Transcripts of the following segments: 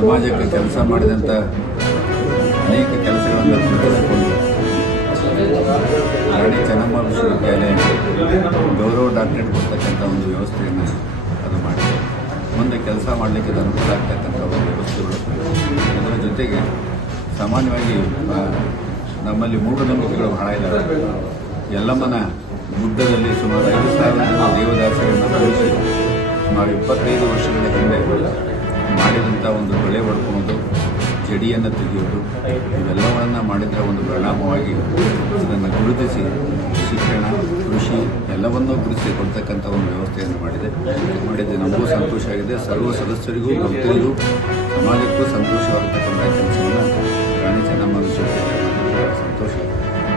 ಸಮಾಜಕ್ಕೆ ಕೆಲಸ ಮಾಡಿದಂಥ ಅನೇಕ ಕೆಲಸಗಳನ್ನು ಗುರುತಿಸಿಕೊಂಡು ರಾಣಿ ಚೆನ್ನಮ್ಮ ವಿಶ್ವವಿದ್ಯಾಲಯ ಗೌರವ ಡಾಕ್ಟರೇಟ್ ಕೊಡ್ತಕ್ಕಂಥ ಒಂದು ವ್ಯವಸ್ಥೆಯನ್ನು ಅದು ಮಾಡಿದೆ. ಮುಂದೆ ಕೆಲಸ ಮಾಡಲಿಕ್ಕೆ ಅದು ಅನುಕೂಲ ಆಗ್ತಕ್ಕಂಥ ಒಂದು ವ್ಯವಸ್ಥೆಗಳು. ಅದರ ಜೊತೆಗೆ ಸಾಮಾನ್ಯವಾಗಿ ನಮ್ಮಲ್ಲಿ ಮೂಢನಂಬಿಕೆಗಳು ಬಹಳ ಇದ್ದಾವೆ. ಯಲ್ಲಮ್ಮನ ಗುಡ್ಡದಲ್ಲಿ ಸುಮಾರು 5,000 ಜನ ದೇವದಾಸಿಗಳನ್ನು ಕಳಿಸಿ ಸುಮಾರು 25 ವರ್ಷಗಳ ಹಿಂದೆ ಮಾಡಿದಂಥ ಒಂದು ಬೆಳೆ ಹೊಡ್ಕೊಳ್ಳೋದು, ಜಡಿಯನ್ನು ತೆಗೆಯೋದು, ಇವೆಲ್ಲವನ್ನು ಮಾಡಿದ ಒಂದು ಪರಿಣಾಮವಾಗಿ ಅದನ್ನು ಗುರುತಿಸಿ ಶಿಕ್ಷಣ, ಕೃಷಿ ಎಲ್ಲವನ್ನೂ ಗುರುತಿಸಿ ಕೊಡ್ತಕ್ಕಂಥ ಒಂದು ವ್ಯವಸ್ಥೆಯನ್ನು ಮಾಡಿದೆ. ನಮಗೂ ಸಂತೋಷ ಆಗಿದೆ. ಸರ್ವ ಸದಸ್ಯರಿಗೂ, ಭಕ್ತರಿಗೂ, ಸಮಾಜಕ್ಕೂ ಸಂತೋಷವಾಗತಕ್ಕಂಥ ಕೆಲಸವನ್ನು ರಾಣಿ ಚೆನ್ನಮ್ಮ ವಿಶ್ವವಿದ್ಯಾಲಯ ಮಾಡಿದ ಸಂತೋಷ.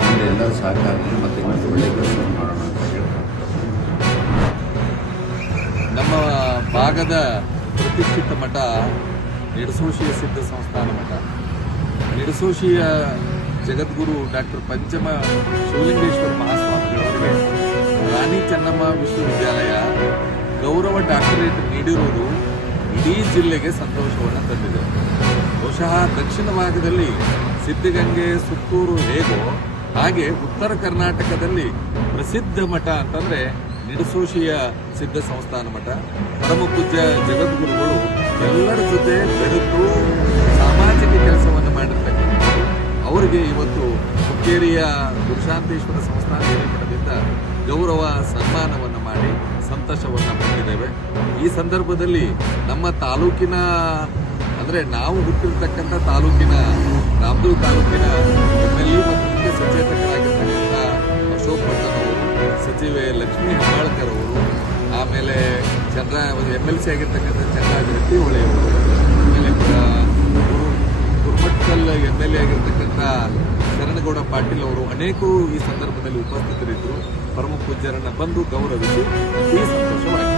ಮುಂದೆ ಎಲ್ಲರ ಸಹಕಾರದಲ್ಲಿ ಮತ್ತು ಇನ್ನೊಂದು ಒಳ್ಳೆಯ ಕೆಲಸವನ್ನು ಮಾಡೋಣ ಅಂತ ಹೇಳ್ತಾರೆ. ನಮ್ಮ ಭಾಗದ ಪ್ರತಿಷ್ಠಿತ ಮಠ ನಿಡಸೋಶಿಯ ಸಿದ್ಧ ಸಂಸ್ಥಾನ ಮಠ. ನಿಡಸೋಶಿಯ ಜಗದ್ಗುರು ಡಾಕ್ಟರ್ ಪಂಚಮ ಶಿವಲಿಂಗೇಶ್ವರ ಮಹಾಸ್ವಾಮಿಗಳವರಿಗೆ ರಾಣಿ ಚೆನ್ನಮ್ಮ ವಿಶ್ವವಿದ್ಯಾಲಯ ಗೌರವ ಡಾಕ್ಟರೇಟ್ ನೀಡಿರುವುದು ಇಡೀ ಜಿಲ್ಲೆಗೆ ಸಂತೋಷವನ್ನು ತಂದಿದೆ. ಬಹುಶಃ ದಕ್ಷಿಣ ಭಾಗದಲ್ಲಿ ಸಿದ್ಧಗಂಗೆ, ಸುತ್ತೂರು ಹೇಗೋ ಹಾಗೆ ಉತ್ತರ ಕರ್ನಾಟಕದಲ್ಲಿ ಪ್ರಸಿದ್ಧ ಮಠ ಅಂತಂದರೆ ನಿಡಸೋಶಿಯ ಸಿದ್ಧ ಸಂಸ್ಥಾನ ಮಠ. ಪರಮ ಪೂಜ್ಯ ಜಗದ್ಗುರುಗಳು ಎಲ್ಲರ ಜೊತೆ ಬೆರೆತು ಸಾಮಾಜಿಕ ಕೆಲಸವನ್ನು ಮಾಡಿರ್ತಕ್ಕಂಥದ್ದು. ಅವರಿಗೆ ಇವತ್ತು ಹುಕ್ಕೇರಿಯ ಗುರುಶಾಂತೇಶ್ವರ ಸಂಸ್ಥಾನ ಹಿರೇಮಠದಿಂದ ಗೌರವ ಸನ್ಮಾನವನ್ನು ಮಾಡಿ ಸಂತೋಷವನ್ನು ಪಡೆದಿದ್ದೇವೆ. ಈ ಸಂದರ್ಭದಲ್ಲಿ ನಮ್ಮ ತಾಲೂಕಿನ ಅಂದರೆ ನಾವು ಹುಟ್ಟಿರ್ತಕ್ಕಂಥ ತಾಲೂಕಿನ ರಾಮದುರ್ಗ ತಾಲೂಕಿನ MLA ಮತ್ತು ಮುಖ್ಯ ಸಚೇತಕರಾಗಿರ್ತಕ್ಕಂಥ ಅಶೋಕ್ ಪಟ್ಟಣವರು, ಸಚಿವೆ ಲಕ್ಷ್ಮೀ ಹೆಬ್ಬಾಳ್ಕರ್ ಅವರು, ಆಮೇಲೆ MLC ಆಗಿರ್ತಕ್ಕಂಥ ಚಂದ್ರರಾಜ ರಟ್ಟಿಹೊಳೆಯವರು, ಆಮೇಲೆ ಗುರುಮಠಕಲ್ MLA ಆಗಿರ್ತಕ್ಕಂಥ ಶರಣಗೌಡ ಪಾಟೀಲ್ ಅವರು ಅನೇಕರು ಈ ಸಂದರ್ಭದಲ್ಲಿ ಉಪಸ್ಥಿತರಿದ್ದರು. ಪರಮ ಪೂಜ್ಯರನ್ನು ಬಂದು ಗೌರವಿಸಿ ಈ ಸಂತೋಷವಾಗಿದೆ.